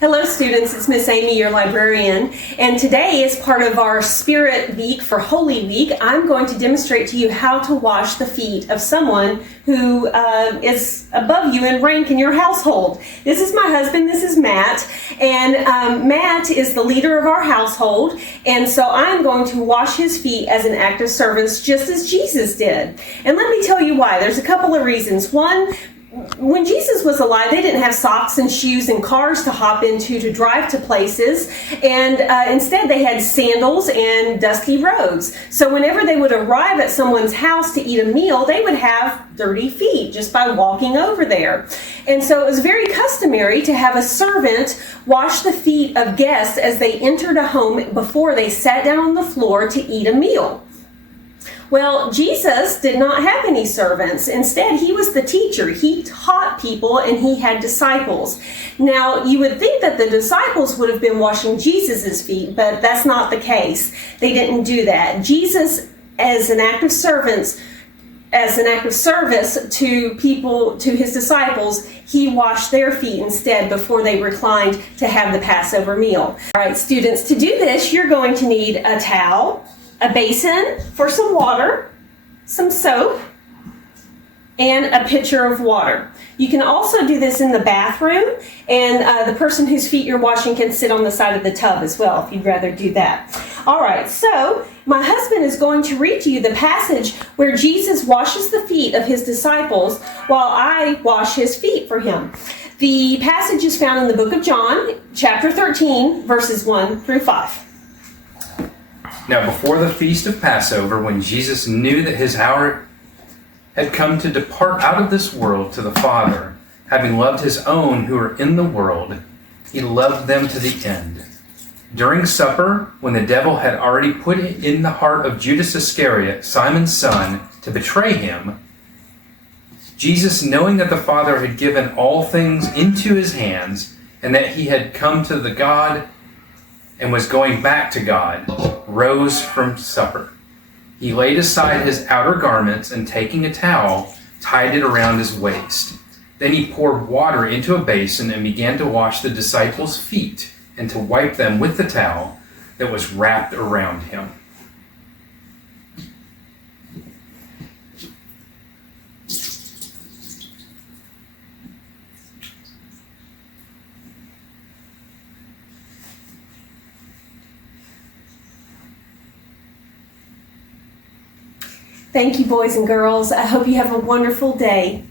Hello students, it's Miss Amy, your librarian, and today as part of our Spirit Week for Holy Week, I'm going to demonstrate to you how to wash the feet of someone who is above you in rank in your household. This is my husband, this is Matt, and Matt is the leader of our household, and so I'm going to wash his feet as an act of service just as Jesus did. And let me tell you why. There's a couple of reasons. One, when Jesus was alive, they didn't have socks and shoes and cars to hop into to drive to places, and instead they had sandals and dusty roads. So whenever they would arrive at someone's house to eat a meal, they would have dirty feet just by walking over there. And so it was very customary to have a servant wash the feet of guests as they entered a home before they sat down on the floor to eat a meal. Well, Jesus did not have any servants. Instead, he was the teacher. He taught people and he had disciples. Now, you would think that the disciples would have been washing Jesus's feet, but that's not the case. They didn't do that. Jesus, as an act of service to people, to his disciples, he washed their feet instead before they reclined to have the Passover meal. All right, students, to do this, you're going to need a towel, a basin for some water, some soap, and a pitcher of water. You can also do this in the bathroom, and the person whose feet you're washing can sit on the side of the tub as well if you'd rather do that. All right, so my husband is going to read to you the passage where Jesus washes the feet of his disciples while I wash his feet for him. The passage is found in the book of John, chapter 13, verses 1 through 5. Now before the feast of Passover, when Jesus knew that his hour had come to depart out of this world to the Father, having loved his own who are in the world, he loved them to the end. During supper, when the devil had already put it in the heart of Judas Iscariot, Simon's son, to betray him, Jesus, knowing that the Father had given all things into his hands, and that he had come to the God and was going back to God, rose from supper. He laid aside his outer garments and taking a towel, tied it around his waist. Then he poured water into a basin and began to wash the disciples' feet and to wipe them with the towel that was wrapped around him. Thank you, boys and girls. I hope you have a wonderful day.